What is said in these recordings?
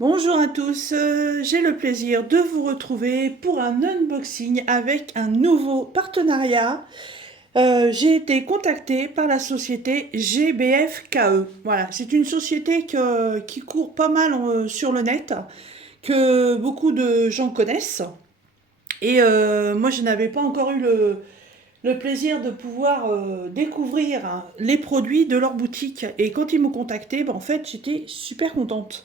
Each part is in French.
Bonjour à tous, j'ai le plaisir de vous retrouver pour un unboxing avec un nouveau partenariat. J'ai été contactée par la société GBF-KE. Voilà, c'est une société qui court pas mal sur le net, que beaucoup de gens connaissent. Et moi, je n'avais pas encore eu le plaisir de pouvoir découvrir hein, les produits de leur boutique. Et quand ils m'ont contacté, en fait, j'étais super contente.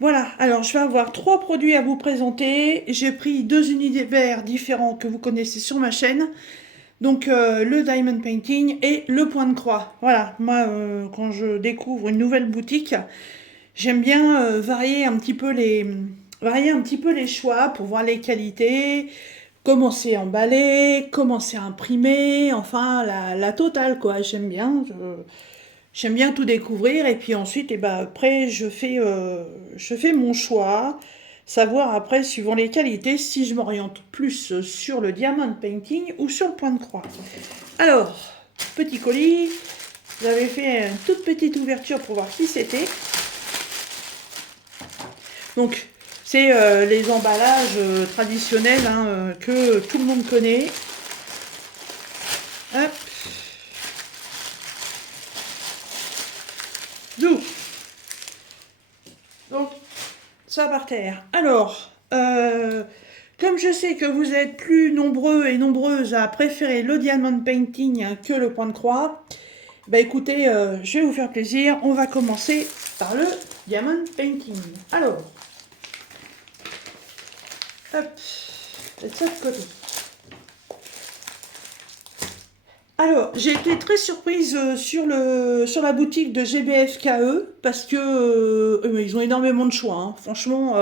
Voilà, alors je vais avoir trois produits à vous présenter. J'ai pris deux univers différents que vous connaissez sur ma chaîne. Donc le diamond painting et le point de croix. Voilà, moi quand je découvre une nouvelle boutique, j'aime bien varier un petit peu les choix pour voir les qualités, comment c'est emballé, comment c'est imprimé, enfin la totale quoi. J'aime bien tout découvrir et puis ensuite, après, je fais mon choix. Savoir après, suivant les qualités, si je m'oriente plus sur le diamond painting ou sur le point de croix. Alors, petit colis, j'avais fait une toute petite ouverture pour voir qui c'était. Donc, c'est les emballages traditionnels hein, que tout le monde connaît. Hop, zou. Donc, ça par terre. Alors, comme je sais que vous êtes plus nombreux et nombreuses à préférer le diamond painting que le point de croix, bah écoutez, je vais vous faire plaisir. On va commencer par le diamond painting. Alors, hop, c'est ça de côté. Alors, j'ai été très surprise sur la boutique de GBFKE parce que ils ont énormément de choix. Hein. Franchement,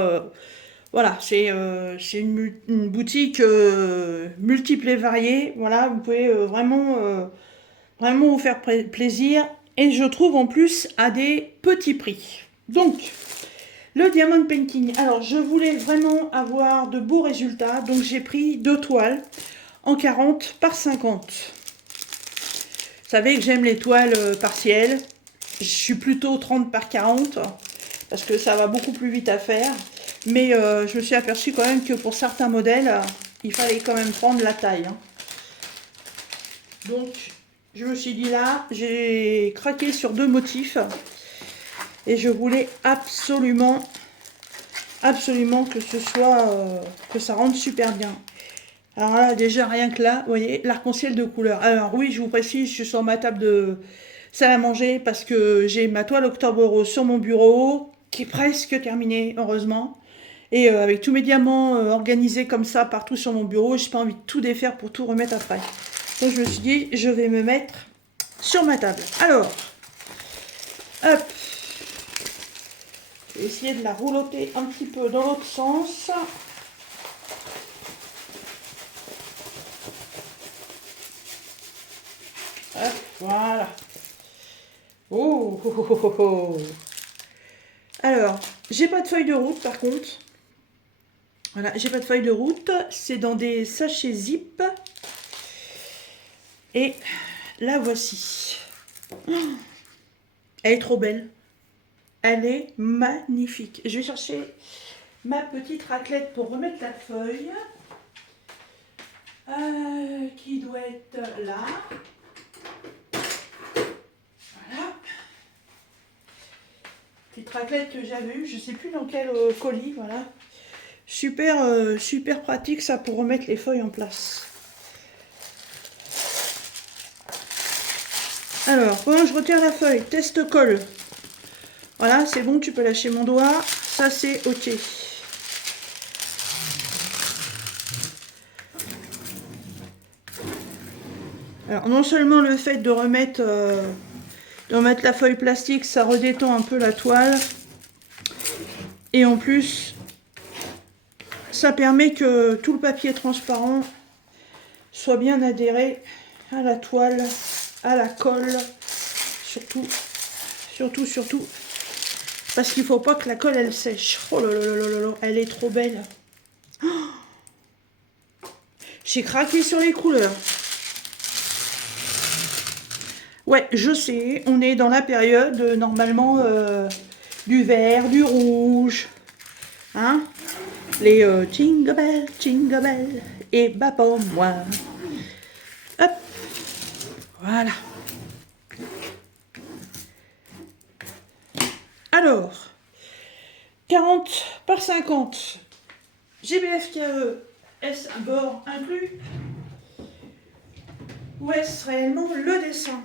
voilà, c'est une boutique multiple et variée. Voilà, vous pouvez vraiment vous faire plaisir. Et je trouve en plus à des petits prix. Donc, le diamond painting. Alors, je voulais vraiment avoir de beaux résultats. Donc, j'ai pris deux toiles en 40 par 50. Vous savez que j'aime les toiles partielles. Je suis plutôt 30 par 40 parce que ça va beaucoup plus vite à faire. Mais je me suis aperçue quand même que pour certains modèles, il fallait quand même prendre la taille. Hein. Donc, je me suis dit là, j'ai craqué sur deux motifs. Et je voulais absolument que ce soit, que ça rentre super bien. Alors là, déjà, rien que là, vous voyez, l'arc-en-ciel de couleur. Alors oui, je vous précise, je suis sur ma table de salle à manger parce que j'ai ma toile Octobre Rose sur mon bureau, qui est presque terminée, heureusement. Et avec tous mes diamants organisés comme ça partout sur mon bureau, j'ai pas envie de tout défaire pour tout remettre après. Donc je me suis dit, je vais me mettre sur ma table. Alors, hop, je vais essayer de la roulotter un petit peu dans l'autre sens. Hop, voilà. Oh, oh, oh, oh, oh. Alors, j'ai pas de feuille de route par contre. Voilà, j'ai pas de feuille de route. C'est dans des sachets zip. Et la voici. Oh, elle est trop belle. Elle est magnifique. Je vais chercher ma petite raclette pour remettre la feuille. Qui doit être là. Voilà. Petite raclette que j'avais eue, je sais plus dans quel colis, voilà. Super pratique ça pour remettre les feuilles en place. Alors, pendant que je retire la feuille, test colle. Voilà, c'est bon, tu peux lâcher mon doigt. Ça, c'est ok. Alors, non seulement le fait de remettre la feuille plastique, ça redétend un peu la toile. Et en plus, ça permet que tout le papier transparent soit bien adhéré à la toile, à la colle, surtout, parce qu'il ne faut pas que la colle elle sèche. Oh là là là là là, elle est trop belle. Oh, j'ai craqué sur les couleurs. Ouais, je sais, on est dans la période normalement du vert, du rouge, Hein? Les jingle bell, et bah pour moi. Hop, voilà. Alors, 40 par 50, GBF KE, est-ce un bord inclus? Ou est-ce réellement le dessin?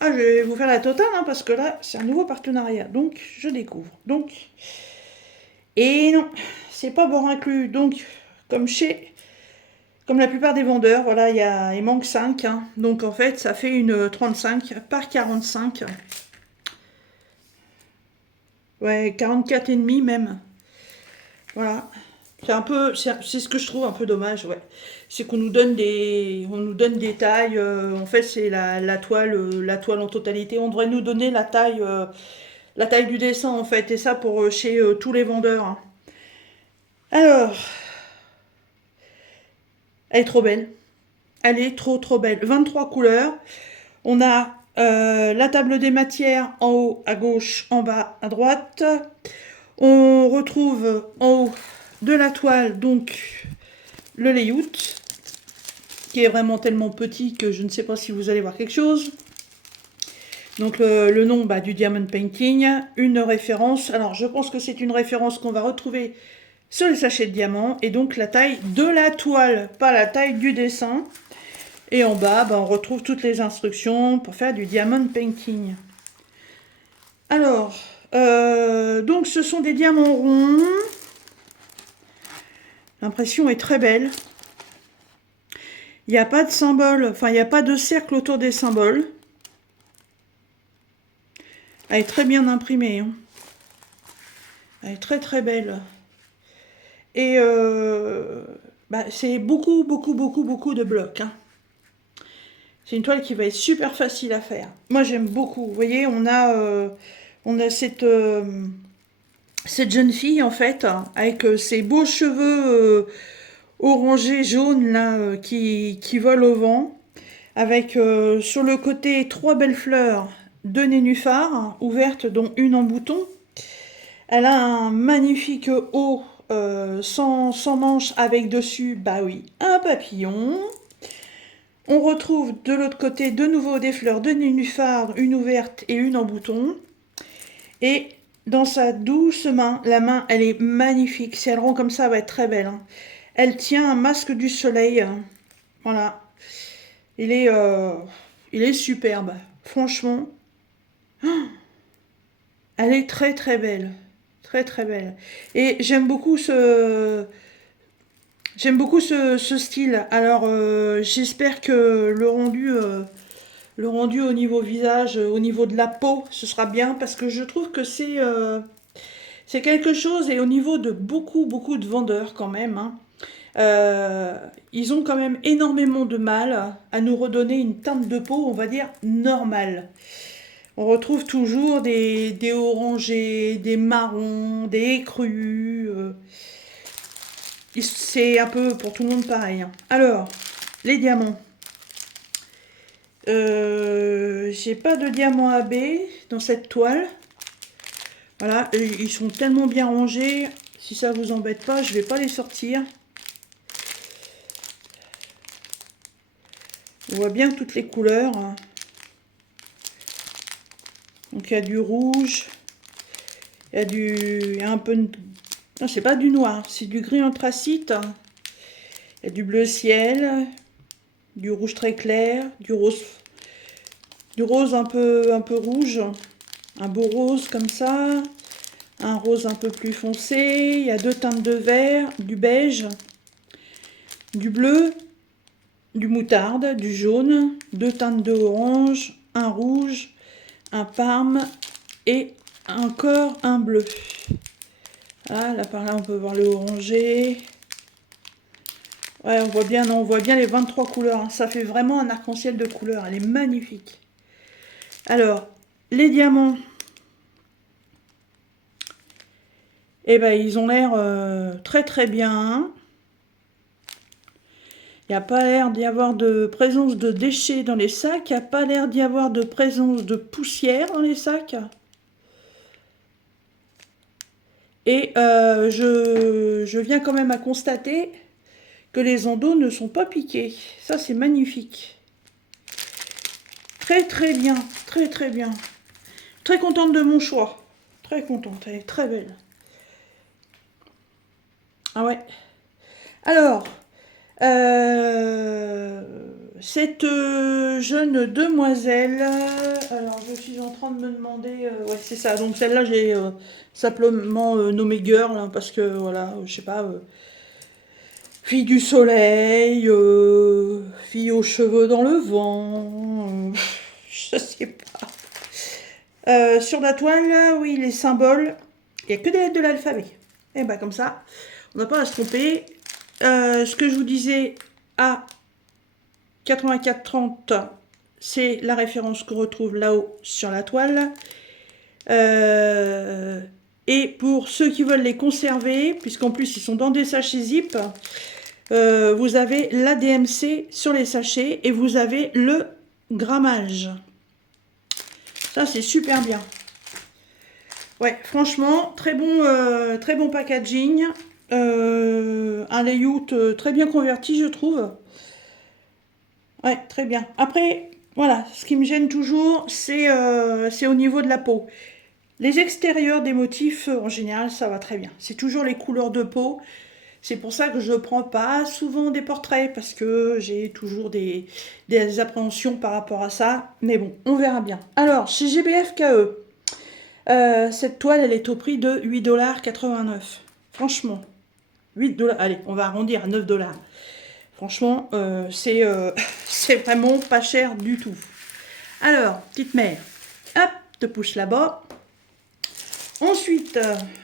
Ah, je vais vous faire la totale, hein, parce que là, c'est un nouveau partenariat, donc je découvre. Donc, et non, c'est pas bord inclus. Donc, comme la plupart des vendeurs, voilà, il manque 5. Hein. Donc, en fait, ça fait une 35 par 45. Ouais, 44,5 même. Voilà. C'est ce que je trouve un peu dommage, ouais. C'est qu'on nous donne des tailles. En fait, c'est la toile en totalité. On devrait nous donner la taille du dessin, en fait. Et ça pour chez tous les vendeurs. Hein. Alors, elle est trop belle. Elle est trop belle. 23 couleurs. On a la table des matières en haut à gauche, en bas à droite. On retrouve en haut de la toile, donc le layout, qui est vraiment tellement petit que je ne sais pas si vous allez voir quelque chose. Donc le nom du Diamond Painting, une référence. Alors je pense que c'est une référence qu'on va retrouver sur les sachets de diamants. Et donc la taille de la toile, pas la taille du dessin. Et en bas, on retrouve toutes les instructions pour faire du Diamond Painting. Alors, donc ce sont des diamants ronds. L'impression est très belle. Il n'y a pas de symbole, enfin il n'y a pas de cercle autour des symboles. Elle est très bien imprimée. Hein. Elle est très belle. Et c'est beaucoup de blocs. Hein. C'est une toile qui va être super facile à faire. Moi j'aime beaucoup. Vous voyez, on a cette jeune fille en fait, avec ses beaux cheveux orangés, jaunes là, qui volent au vent. Avec sur le côté 3 belles fleurs de nénuphar, ouvertes dont une en bouton. Elle a un magnifique haut sans manche avec dessus, un papillon. On retrouve de l'autre côté de nouveau des fleurs de nénuphar, une ouverte et une en bouton. Et dans sa douce main, la main, elle est magnifique. Si elle rend comme ça, elle va être très belle. Hein. Elle tient un masque du soleil. Voilà. Il est superbe. Franchement. Elle est très belle. Très belle. Et j'aime beaucoup ce style. Alors, j'espère que le rendu au niveau visage, au niveau de la peau, ce sera bien. Parce que je trouve que c'est quelque chose. Et au niveau de beaucoup de vendeurs quand même, hein, ils ont quand même énormément de mal à nous redonner une teinte de peau, on va dire, normale. On retrouve toujours des orangés, des marrons, des crus. C'est un peu pour tout le monde pareil. Hein. Alors, les diamants. J'ai pas de diamant AB dans cette toile. Voilà, ils sont tellement bien rangés. Si ça vous embête pas, je vais pas les sortir. On voit bien toutes les couleurs. Donc il y a du rouge, il y a un peu... Non, c'est pas du noir, c'est du gris anthracite. Il y a du bleu ciel, du rouge très clair, du rose un peu rouge, un beau rose comme ça, un rose un peu plus foncé, il y a 2 teintes de vert, du beige, du bleu, du moutarde, du jaune, 2 teintes de orange, un rouge, un parme et encore un bleu. Ah, là par là on peut voir le orangé. Ouais, on voit bien les 23 couleurs. Hein. Ça fait vraiment un arc-en-ciel de couleurs. Elle est magnifique. Alors, les diamants. Eh ben, ils ont l'air très bien. Il n'y a pas l'air d'y avoir de présence de déchets dans les sacs. Il n'y a pas l'air d'y avoir de présence de poussière dans les sacs. Et je viens quand même à constater que les endos ne sont pas piqués. Ça, c'est magnifique. Très très bien, très très bien. Très contente de mon choix. Très contente, elle est très belle. Ah ouais. Alors, cette jeune demoiselle, alors je suis en train de me demander, ouais c'est ça, donc celle-là j'ai simplement nommé girl, hein, parce que voilà, je sais pas, fille du soleil, fille aux cheveux dans le vent, je sais pas. Sur la toile, oui, les symboles, il n'y a que des lettres de l'alphabet. Et ben comme ça, on n'a pas à se tromper. Ce que je vous disais, A 8430, c'est la référence qu'on retrouve là-haut sur la toile. Et pour ceux qui veulent les conserver, puisqu'en plus ils sont dans des sachets zip, vous avez l'ADMC sur les sachets et vous avez le grammage. Ça c'est super bien. Ouais, franchement, très bon packaging. Un layout très bien converti, je trouve. Ouais, très bien. Après, voilà, ce qui me gêne toujours, c'est au niveau de la peau. Les extérieurs des motifs, en général, ça va très bien. C'est toujours les couleurs de peau. C'est pour ça que je ne prends pas souvent des portraits, parce que j'ai toujours des appréhensions par rapport à ça. Mais bon, on verra bien. Alors, chez GBF KE, cette toile, elle est au prix de 8,89 $. Franchement, 8 $. Allez, on va arrondir à 9 $. Franchement, c'est vraiment pas cher du tout. Alors, petite mère, hop, te pousse là-bas. Ensuite,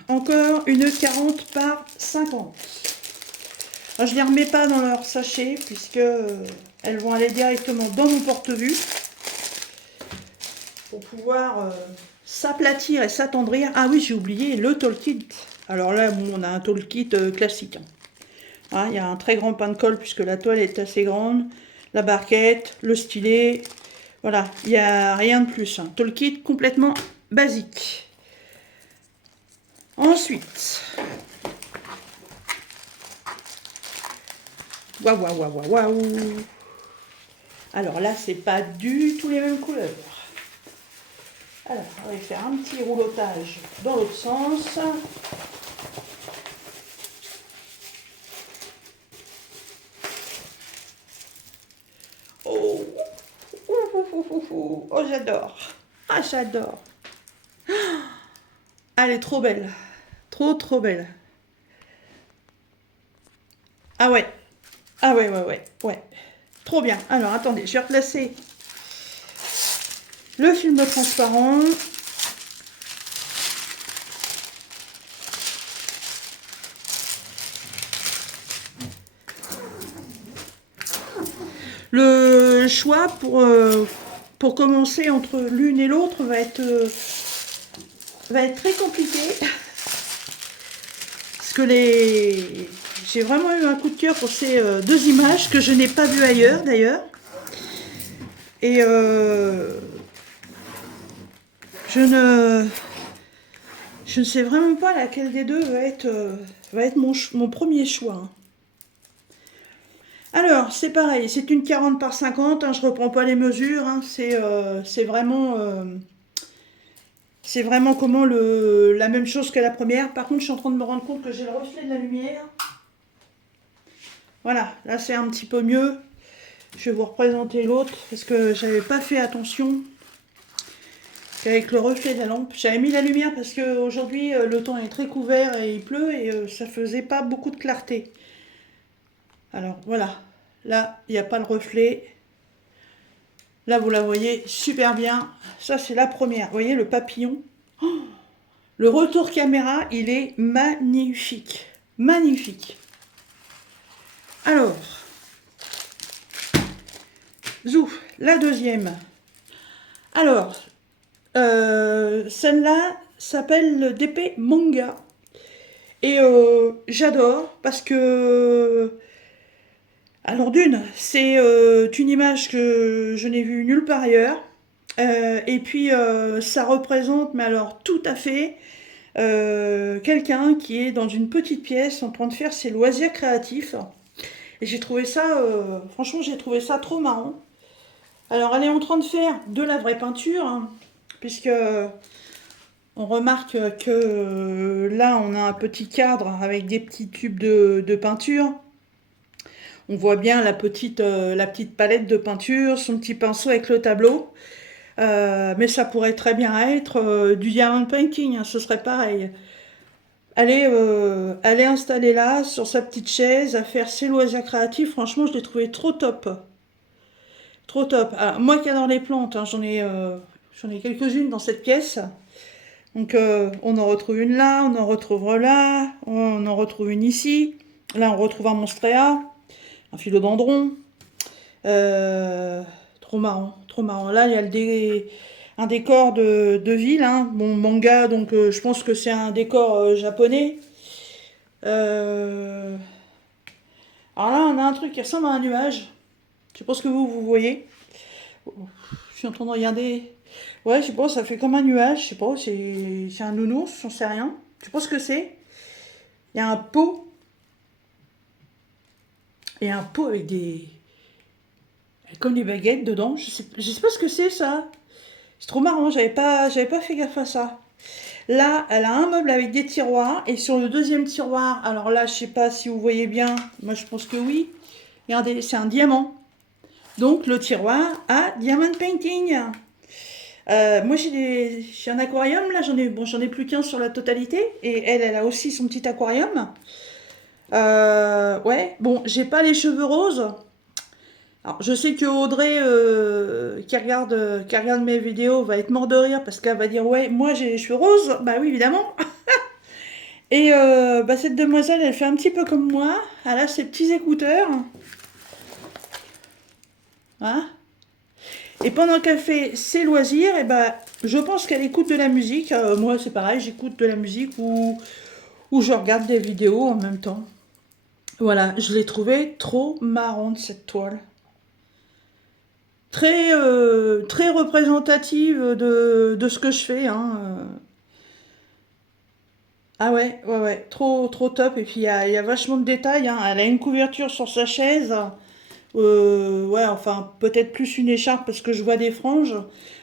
encore une 40 par 50. Alors, je ne les remets pas dans leur sachet, puisque elles vont aller directement dans mon porte-vue pour pouvoir s'aplatir et s'attendrir. Ah oui, j'ai oublié le toolkit. Alors là, bon, on a un toolkit classique. Hein. Hein, il y a un très grand pain de colle puisque la toile est assez grande. La barquette, le stylet. Voilà, il n'y a rien de plus. Hein. Toolkit complètement basique. Ensuite. Waouh, waouh, waouh, waouh, waouh. Alors là, c'est pas du tout les mêmes couleurs. Alors, on va faire un petit roulotage dans l'autre sens. Oh, oh j'adore. Ah, j'adore. Ah, elle est trop belle. Trop, trop belle. Ah ouais. Ah ouais, ouais, ouais, ouais. Trop bien. Alors, attendez, je vais replacer le film transparent. Le choix pour commencer entre l'une et l'autre va être très compliqué. Parce que j'ai vraiment eu un coup de cœur pour ces deux images que je n'ai pas vues ailleurs d'ailleurs. Et je ne sais vraiment pas laquelle des deux va être mon premier choix. Hein. Alors, c'est pareil, c'est une 40 par 50, hein, je ne reprends pas les mesures, hein, c'est vraiment comment la même chose que la première. Par contre, je suis en train de me rendre compte que j'ai le reflet de la lumière. Voilà, là c'est un petit peu mieux. Je vais vous représenter l'autre parce que j'avais pas fait attention qu'avec le reflet de la lampe. J'avais mis la lumière parce qu'aujourd'hui le temps est très couvert et il pleut et ça faisait pas beaucoup de clarté. Alors voilà, là il n'y a pas le reflet. Là vous la voyez super bien. Ça c'est la première. Vous voyez le papillon. Oh, le retour caméra, il est magnifique. Magnifique. Alors, zou, la deuxième. Alors, celle-là s'appelle DP Manga. Et j'adore parce que... Alors d'une, c'est une image que je n'ai vue nulle part ailleurs. Et puis ça représente, mais alors tout à fait, quelqu'un qui est dans une petite pièce en train de faire ses loisirs créatifs. Et j'ai trouvé ça, franchement, j'ai trouvé ça trop marrant. Alors, elle est en train de faire de la vraie peinture, hein, puisque on remarque que là, on a un petit cadre avec des petits tubes de peinture. On voit bien la petite palette de peinture, son petit pinceau avec le tableau. Mais ça pourrait très bien être du diamond painting, hein, ce serait pareil. Elle est installée là, sur sa petite chaise, à faire ses loisirs créatifs. Franchement, je l'ai trouvé trop top. Trop top. Alors, moi qui adore les plantes, hein, j'en ai quelques-unes dans cette pièce. Donc, on en retrouve une là, on en retrouve là, on en retrouve une ici. Là, on retrouve un monstréa, un philodendron. Trop marrant, trop marrant. Là, il y a un décor de ville, hein. Bon, manga, donc je pense que c'est un décor japonais. Euh, Alors là, on a un truc qui ressemble à un nuage. Je sais pas ce que vous voyez. Je suis en train de regarder. Ouais, je sais pas, ça fait comme un nuage. Je sais pas, c'est un nounours, j'en sais rien. Je sais pas ce que c'est. Il y a un pot. Et un pot avec des. Comme des baguettes dedans. Je sais pas ce que c'est ça. C'est trop marrant, j'avais pas fait gaffe à ça. Là, elle a un meuble avec des tiroirs. Et sur le deuxième tiroir, alors là, je sais pas si vous voyez bien. Moi, je pense que oui. Regardez, c'est un diamant. Donc, le tiroir à Diamond Painting. Moi, j'ai un aquarium. Là, j'en ai plus qu'un sur la totalité. Et elle a aussi son petit aquarium. Ouais, bon, j'ai pas les cheveux roses. Alors, je sais que Audrey, qui regarde mes vidéos, va être mort de rire parce qu'elle va dire, ouais, moi j'ai les cheveux roses. Bah oui, évidemment. Et bah, cette demoiselle, elle fait un petit peu comme moi. Elle a ses petits écouteurs. Hein. Et pendant qu'elle fait ses loisirs, et bah, je pense qu'elle écoute de la musique. Moi, c'est pareil, j'écoute de la musique ou je regarde des vidéos en même temps. Voilà, je l'ai trouvée trop marrante cette toile. Très représentative de ce que je fais, hein. Ah ouais, ouais, ouais, trop top. Et puis il y a vachement de détails, hein. Elle a une couverture sur sa chaise. Ouais, enfin, peut-être plus une écharpe parce que je vois des franges.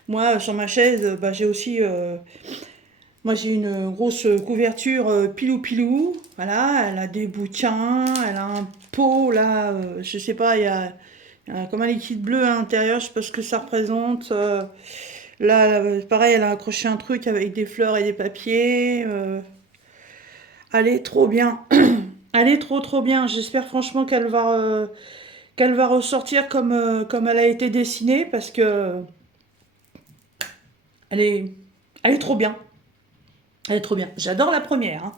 Moi, sur ma chaise, bah, j'ai aussi. Moi, j'ai une grosse couverture pilou pilou. Voilà, elle a des bouquins, elle a un pot là, je sais pas, il y a comme un liquide bleu à l'intérieur, je sais pas ce que ça représente. Là, pareil, elle a accroché un truc avec des fleurs et des papiers. Elle est trop bien. Elle est trop bien. J'espère franchement qu'elle va ressortir comme elle a été dessinée parce que elle est, elle est trop bien. Elle est trop bien. J'adore la première, hein.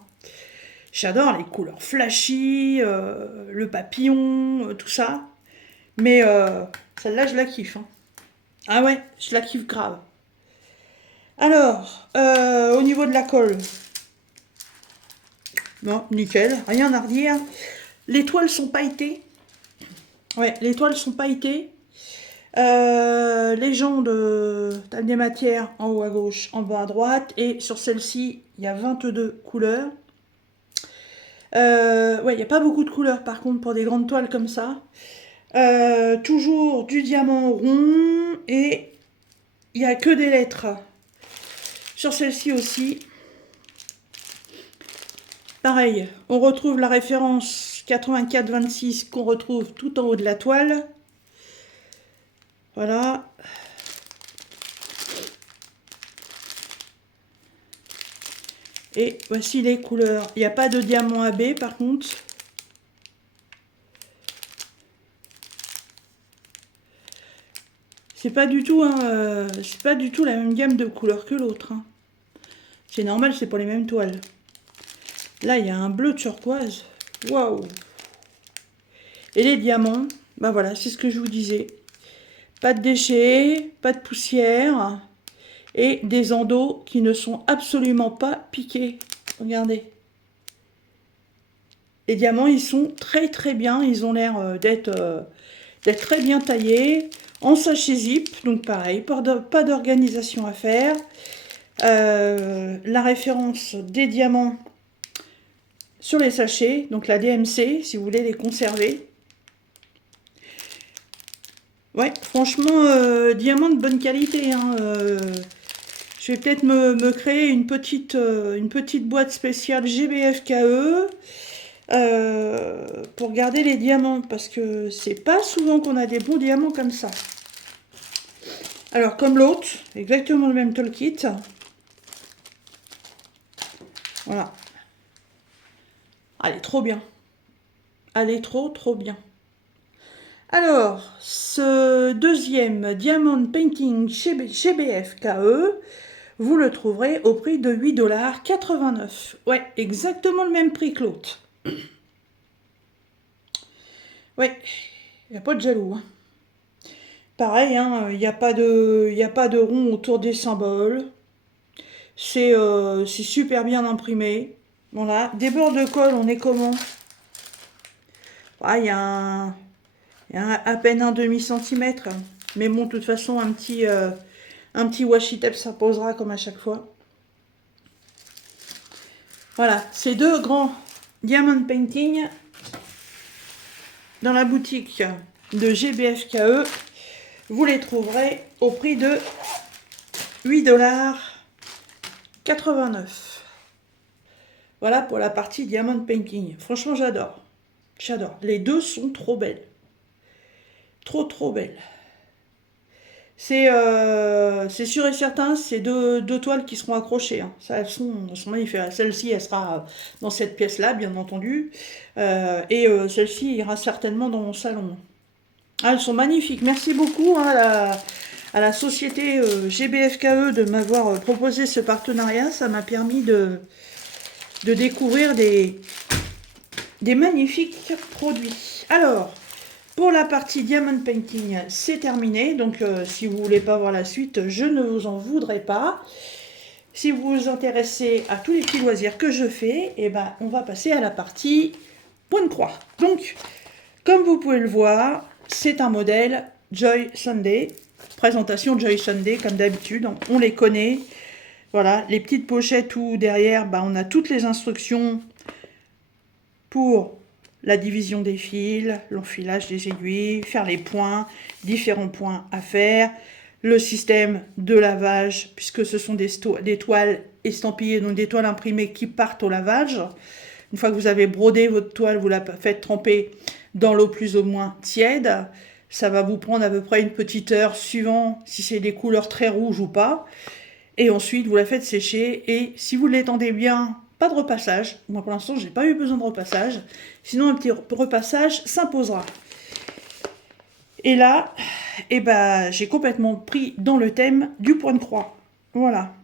J'adore les couleurs flashy, le papillon, tout ça. Mais celle-là, je la kiffe, hein. Ah ouais, je la kiffe grave. Alors, au niveau de la colle, non, nickel, rien à redire. Les toiles sont pailletées. Ouais, les toiles sont pailletées. Légende, t'as des matières en haut à gauche, en bas à droite. Et sur celle-ci, il y a 22 couleurs. Ouais, il n'y a pas beaucoup de couleurs par contre pour des grandes toiles comme ça. Toujours du diamant rond et il n'y a que des lettres. Sur celle-ci aussi, pareil, on retrouve la référence 8426 qu'on retrouve tout en haut de la toile. Voilà. Et voici les couleurs. Il n'y a pas de diamant AB par contre. C'est pas du tout, hein, c'est pas du tout la même gamme de couleurs que l'autre, hein. C'est normal, c'est pour les mêmes toiles. Là, il y a un bleu turquoise. Waouh! Et les diamants, bah voilà, c'est ce que je vous disais. Pas de déchets, pas de poussière. Et des endos qui ne sont absolument pas piqués. Regardez. Les diamants, ils sont très bien. Ils ont l'air d'être très bien taillés. En sachet zip, donc pareil, pas d'organisation à faire. la référence des diamants sur les sachets, donc la DMC, si vous voulez les conserver. Ouais, franchement, diamant de bonne qualité, hein, je vais peut-être me créer une petite boîte spéciale GBFKE pour garder les diamants, parce que c'est pas souvent qu'on a des bons diamants comme ça. Alors, comme l'autre, exactement le même toolkit. Voilà. Elle est trop bien. Elle est trop bien. Alors, ce deuxième Diamond Painting chez BFKE, vous le trouverez au prix de 8,89 $. Ouais, exactement le même prix que l'autre. Ouais, il n'y a pas de jaloux. Hein. Pareil, hein, il n'y a pas de rond autour des symboles. C'est super bien imprimé. Voilà, des bords de colle, on est comment? Il y a à peine un demi-centimètre. Mais bon, de toute façon, un petit washi tape s'imposera comme à chaque fois. Voilà, ces deux grands Diamond Painting dans la boutique de GBFKE. Vous les trouverez au prix de 8,89 $. Voilà pour la partie Diamond Painting. Franchement, j'adore. J'adore. Les deux sont trop belles. Trop belles. C'est sûr et certain, c'est deux toiles qui seront accrochées. Hein. Ça, elles sont magnifiques. Celle-ci, elle sera dans cette pièce-là, bien entendu. Celle-ci ira certainement dans mon salon. Ah, elles sont magnifiques. Merci beaucoup hein, à la société GBFKE de m'avoir proposé ce partenariat. Ça m'a permis de découvrir des magnifiques produits. Alors, pour la partie Diamond Painting, c'est terminé. Donc, si vous ne voulez pas voir la suite, je ne vous en voudrais pas. Si vous vous intéressez à tous les petits loisirs que je fais, eh ben, on va passer à la partie point de croix. Donc, comme vous pouvez le voir, c'est un modèle Joy Sunday. Présentation Joy Sunday, comme d'habitude. On les connaît. Voilà, les petites pochettes où derrière, on a toutes les instructions pour la division des fils, l'enfilage des aiguilles, faire les points, différents points à faire, le système de lavage, puisque ce sont des toiles estampillées, donc des toiles imprimées qui partent au lavage. Une fois que vous avez brodé votre toile, vous la faites tremper dans l'eau plus ou moins tiède. Ça va vous prendre à peu près une petite heure, suivant si c'est des couleurs très rouges ou pas. Et ensuite, vous la faites sécher. Et si vous l'étendez bien, pas de repassage. Moi, pour l'instant, j'ai pas eu besoin de repassage. Sinon, un petit repassage s'imposera. Et là, j'ai complètement pris dans le thème du point de croix. Voilà.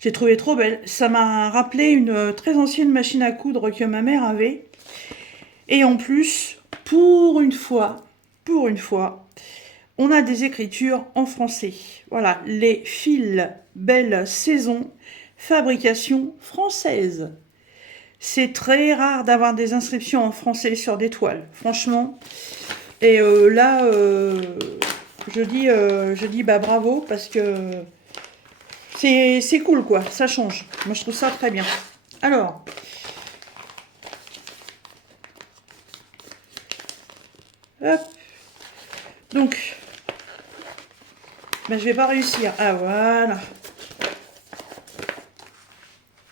J'ai trouvé trop belle. Ça m'a rappelé une très ancienne machine à coudre que ma mère avait. Et en plus, pour une fois, on a des écritures en français. Voilà, les fils Belle Saison, fabrication française. C'est très rare d'avoir des inscriptions en français sur des toiles, franchement. Et là, je dis bravo parce que c'est cool quoi, ça change. Moi je trouve ça très bien. Alors, hop, donc, je vais pas réussir. Ah voilà.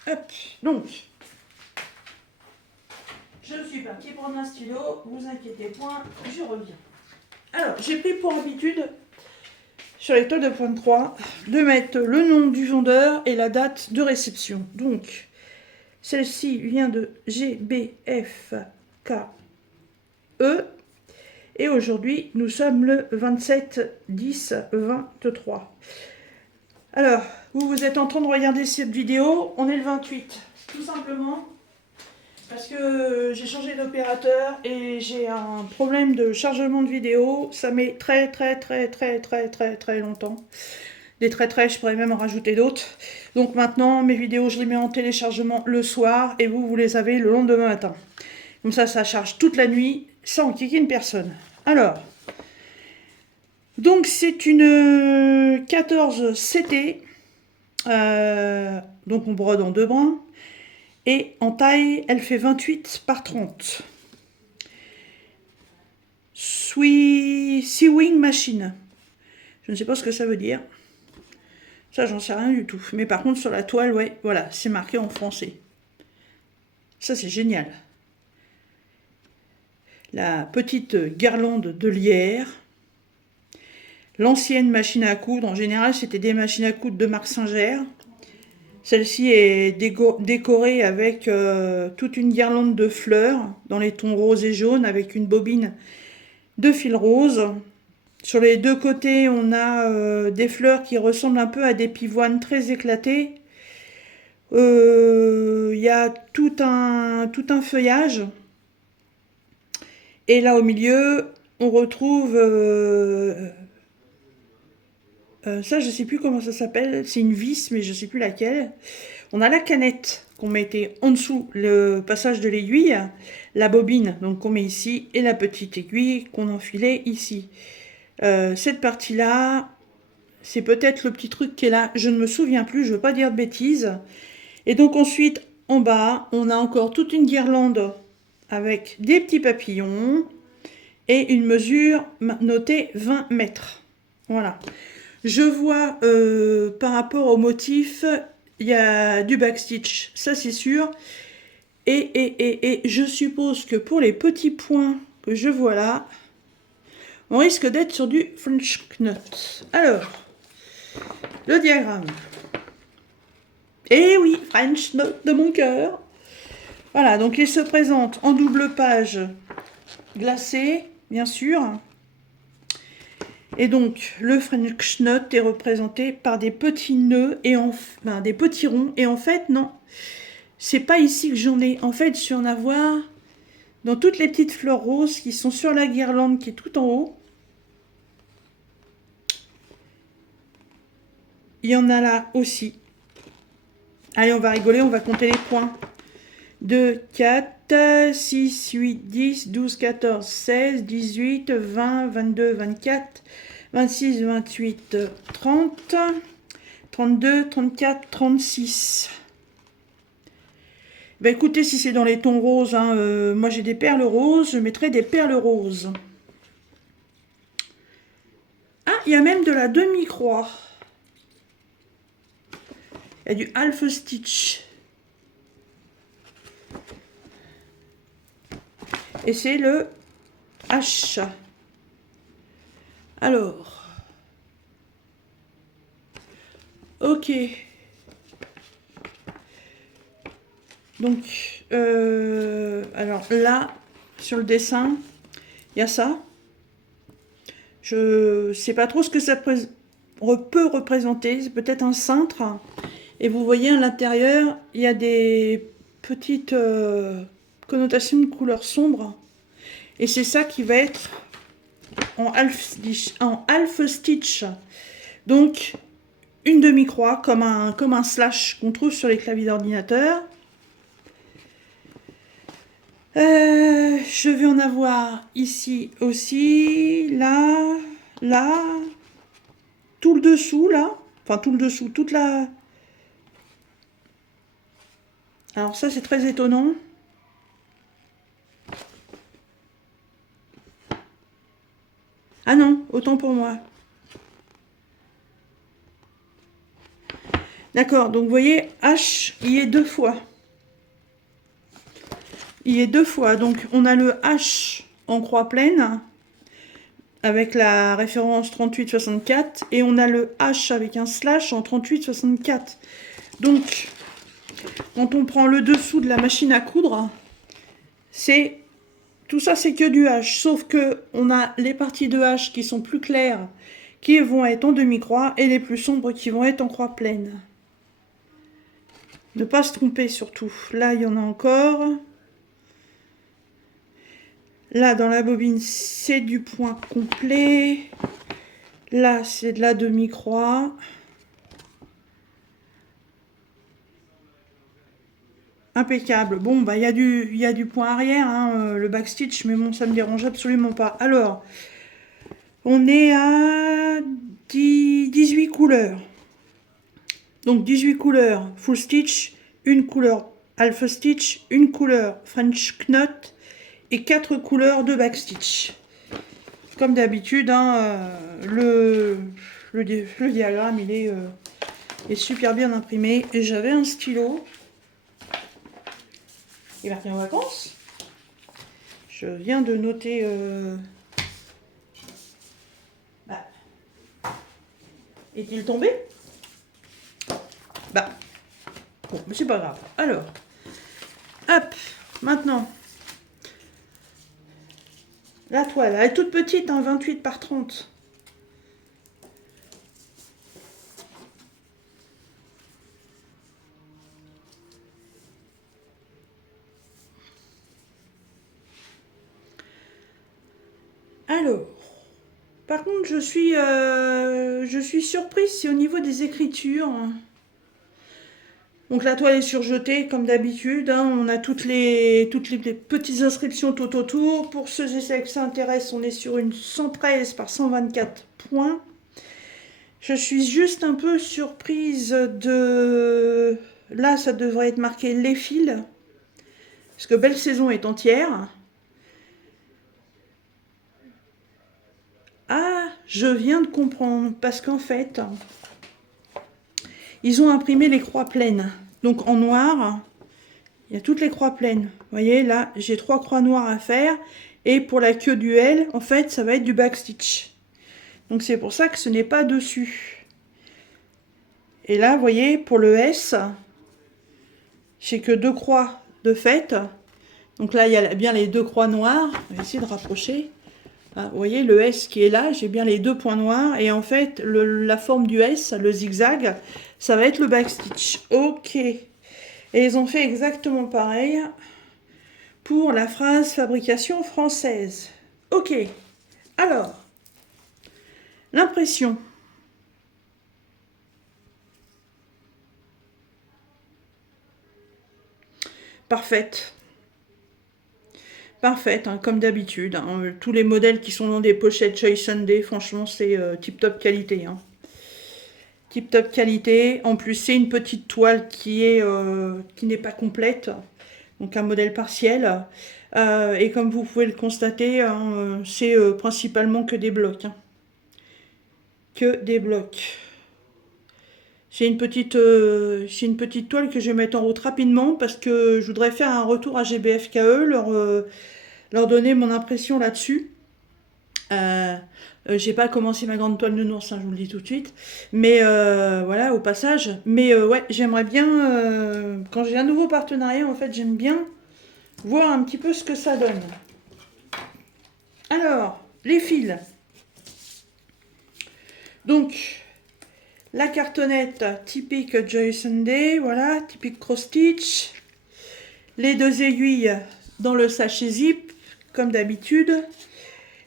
Hop, donc, je suis partie prendre un stylo, vous inquiétez point, je reviens. Alors, j'ai pris pour habitude, sur les toiles de point de croix, de mettre le nom du vendeur et la date de réception. Donc, celle-ci vient de GBFKE. Et aujourd'hui, nous sommes le 27/10/23. Alors, vous êtes en train de regarder cette vidéo, on est le 28. Tout simplement parce que j'ai changé d'opérateur et j'ai un problème de chargement de vidéo. Ça met très longtemps. Des très, je pourrais même en rajouter d'autres. Donc maintenant, mes vidéos, je les mets en téléchargement le soir et vous les avez le lendemain matin. Comme ça charge toute la nuit sans kicker une personne. Alors, donc c'est une 14 CT. Donc on brode en 2 brins. Et en taille, elle fait 28 par 30. Sewing machine. Je ne sais pas ce que ça veut dire. Ça, j'en sais rien du tout. Mais par contre, sur la toile, ouais, voilà, c'est marqué en français. Ça, c'est génial. La petite guirlande de lierre. L'ancienne machine à coudre. En général, c'était des machines à coudre de marque Singer. Celle-ci est décorée avec toute une guirlande de fleurs dans les tons roses et jaunes avec une bobine de fil rose. Sur les deux côtés, on a des fleurs qui ressemblent un peu à des pivoines très éclatées. Il y a tout un feuillage. Et là, au milieu, on retrouve... ça, je ne sais plus comment ça s'appelle. C'est une vis, mais je ne sais plus laquelle. On a la canette qu'on mettait en dessous le passage de l'aiguille. La bobine, donc qu'on met ici. Et la petite aiguille qu'on enfilait ici. Cette partie-là, c'est peut-être le petit truc qui est là. Je ne me souviens plus, je ne veux pas dire de bêtises. Et donc ensuite, en bas, on a encore toute une guirlande avec des petits papillons et une mesure notée 20 mètres. Voilà. Je vois par rapport au motif, il y a du backstitch, ça c'est sûr. Et je suppose que pour les petits points que je vois là, on risque d'être sur du French knot. Alors, le diagramme. Eh oui, French knot de mon cœur. Voilà, donc il se présente en double page glacée, bien sûr. Et donc, le French knot est représenté par des petits nœuds et enfin, des petits ronds. Et en fait, non, c'est pas ici que j'en ai. En fait, je suis en avoir dans toutes les petites fleurs roses qui sont sur la guirlande qui est tout en haut. Il y en a là aussi. Allez, on va rigoler, on va compter les points. 2, 4, 6, 8, 10, 12, 14, 16, 18, 20, 22, 24, 26, 28, 30, 32, 34, 36. Ben écoutez, si c'est dans les tons roses, hein, moi j'ai des perles roses, je mettrai des perles roses. Ah, il y a même de la demi-croix. Il y a du half stitch. Et c'est le H. Alors. Ok. Donc, alors là, sur le dessin, il y a ça. Je sais pas trop ce que ça peut représenter. C'est peut-être un cintre. Et vous voyez à l'intérieur, il y a des petites connotations de couleur sombre. Et c'est ça qui va être en half stitch. Donc, une demi-croix, comme un slash qu'on trouve sur les claviers d'ordinateur. Je vais en avoir ici aussi, là, là, tout le dessous, là. Enfin, tout le dessous, toute la... Alors ça, c'est très étonnant. Ah non, autant pour moi. D'accord, donc vous voyez, H, il y est 2 fois. Il est 2 fois. Donc on a le H en croix pleine, avec la référence 38-64, et on a le H avec un slash en 38-64. Donc, quand on prend le dessous de la machine à coudre, c'est... Tout ça, c'est que du H, sauf que on a les parties de H qui sont plus claires, qui vont être en demi-croix, et les plus sombres qui vont être en croix pleine. Ne pas se tromper surtout. Là, il y en a encore. Là, dans la bobine, c'est du point complet. Là, c'est de la demi-croix. Impeccable. Bon, bah, il y a du point arrière, hein, le backstitch, mais bon, ça me dérange absolument pas. Alors, on est à 18 couleurs. Donc 18 couleurs full stitch, une couleur half stitch, une couleur French knot et 4 couleurs de backstitch. Comme d'habitude, hein, le diagramme il est super bien imprimé. Et j'avais un stylo. Il est parti en vacances. Je viens de noter. Bah. Est-il tombé? Bah. Bon, mais c'est pas grave. Alors, hop, maintenant. La toile, elle est toute petite, hein, 28 par 30. Alors, par contre, je suis surprise, c'est au niveau des écritures. Donc la toile est surjetée comme d'habitude, hein, on a toutes les petites inscriptions tout autour. Pour ceux et celles que ça intéresse, on est sur une 113 par 124 points. Je suis juste un peu surprise de... Là, ça devrait être marqué les fils, parce que Belle Saison est entière. Ah, je viens de comprendre, parce qu'en fait, ils ont imprimé les croix pleines. Donc en noir, il y a toutes les croix pleines. Vous voyez, là, j'ai 3 croix noires à faire. Et pour la queue du L, en fait, ça va être du backstitch. Donc c'est pour ça que ce n'est pas dessus. Et là, vous voyez, pour le S, j'ai que 2 croix de fait. Donc là, il y a bien les 2 croix noires. On va essayer de rapprocher. Ah, vous voyez, le S qui est là, j'ai bien les 2 points noirs. Et en fait, la forme du S, le zigzag, ça va être le backstitch. Ok. Et ils ont fait exactement pareil pour la phrase fabrication française. Ok. Alors, l'impression. Parfaite. Parfaite, hein, comme d'habitude. Hein. Tous les modèles qui sont dans des pochettes Choice Sunday, franchement, c'est tip-top qualité. Hein. Tip-top qualité. En plus, c'est une petite toile qui n'est pas complète. Donc, un modèle partiel. Et comme vous pouvez le constater, hein, c'est principalement que des blocs. Hein. Que des blocs. C'est une petite toile que je vais mettre en route rapidement parce que je voudrais faire un retour à GBFKE, leur donner mon impression là-dessus. J'ai pas commencé ma grande toile de nounours, hein, je vous le dis tout de suite. Mais voilà, au passage. Mais ouais, j'aimerais bien, quand j'ai un nouveau partenariat, en fait, j'aime bien voir un petit peu ce que ça donne. Alors, les fils. Donc, la cartonnette typique Joyce Sunday, voilà, typique cross-stitch. Les 2 aiguilles dans le sachet zip, comme d'habitude.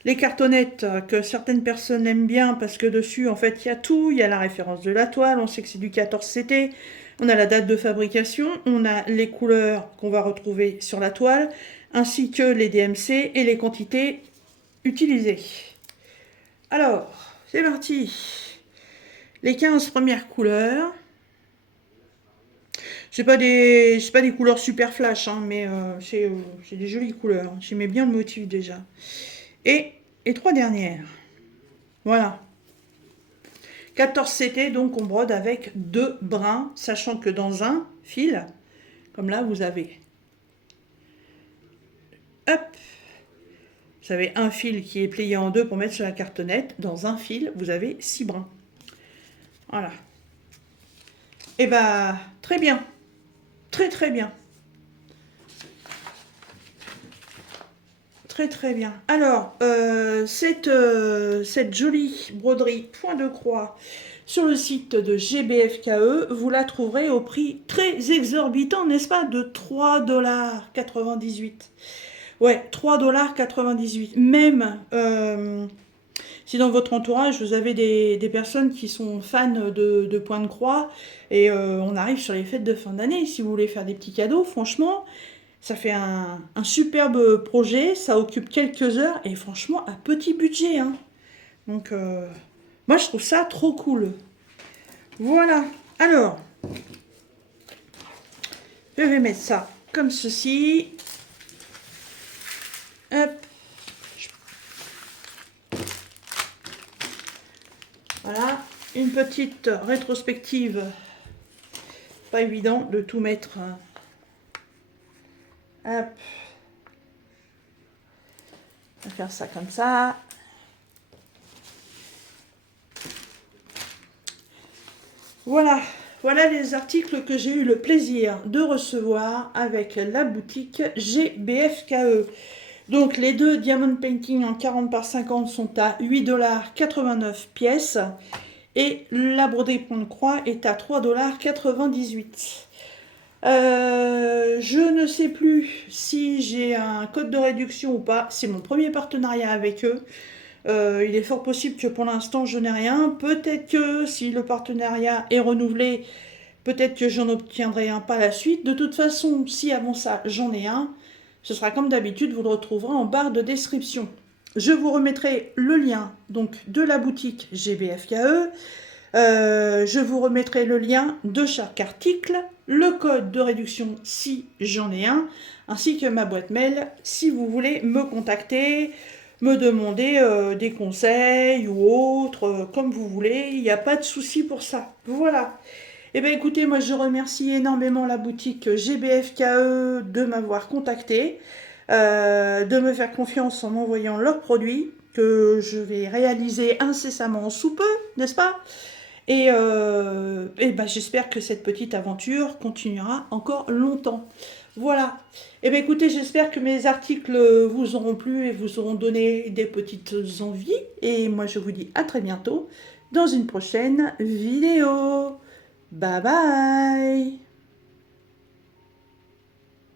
Les cartonnettes que certaines personnes aiment bien parce que dessus, en fait, il y a tout. Il y a la référence de la toile, on sait que c'est du 14CT. On a la date de fabrication, on a les couleurs qu'on va retrouver sur la toile, ainsi que les DMC et les quantités utilisées. Alors, c'est parti. Les 15 premières couleurs. C'est pas des couleurs super flash, hein, mais c'est des jolies couleurs. J'aimais bien le motif déjà. Et les 3 dernières. Voilà. 14CT, donc on brode avec 2 brins, sachant que dans un fil, comme là, vous avez... Hop. Vous avez un fil qui est plié en 2 pour mettre sur la cartonnette. Dans un fil, vous avez 6 brins. Voilà. Et bah, très bien. Très très bien. Très très bien. Alors, cette jolie broderie point de croix sur le site de GBFKE, vous la trouverez au prix très exorbitant, n'est-ce pas, de 3,98 $. Ouais, 3,98 $. Même si dans votre entourage, vous avez des personnes qui sont fans de point de croix, et on arrive sur les fêtes de fin d'année, si vous voulez faire des petits cadeaux, franchement... Ça fait un superbe projet, ça occupe quelques heures et franchement à petit budget. Hein. Donc moi je trouve ça trop cool. Voilà. Alors, Je vais mettre ça comme ceci. Hop. Voilà, une petite rétrospective. Pas évident de tout mettre. Hop. On va faire ça comme ça. Voilà, voilà les articles que j'ai eu le plaisir de recevoir avec la boutique GBFKE. Donc les deux Diamond Painting en 40 par 50 sont à 8,89 $ pièce. Et la brodée point de croix est à 3,98 $. Je ne sais plus si j'ai un code de réduction ou pas. C'est mon premier partenariat avec eux. Il est fort possible que pour l'instant je n'ai rien. Peut-être que si le partenariat est renouvelé, peut-être que j'en obtiendrai un par la suite. De toute façon, si avant ça j'en ai un, ce sera comme d'habitude, vous le retrouverez en barre de description. Je vous remettrai le lien donc de la boutique GBFKE. Je vous remettrai le lien de chaque article, le code de réduction si j'en ai un, ainsi que ma boîte mail si vous voulez me contacter, me demander des conseils ou autres, comme vous voulez, il n'y a pas de souci pour ça. Voilà. Eh bien écoutez, moi je remercie énormément la boutique GBFKE de m'avoir contacté, de me faire confiance en m'envoyant leurs produits, que je vais réaliser incessamment sous peu, n'est-ce pas? Et ben, j'espère que cette petite aventure continuera encore longtemps. Voilà. Et bien écoutez, j'espère que mes articles vous auront plu et vous auront donné des petites envies. Et moi, je vous dis à très bientôt dans une prochaine vidéo. Bye bye!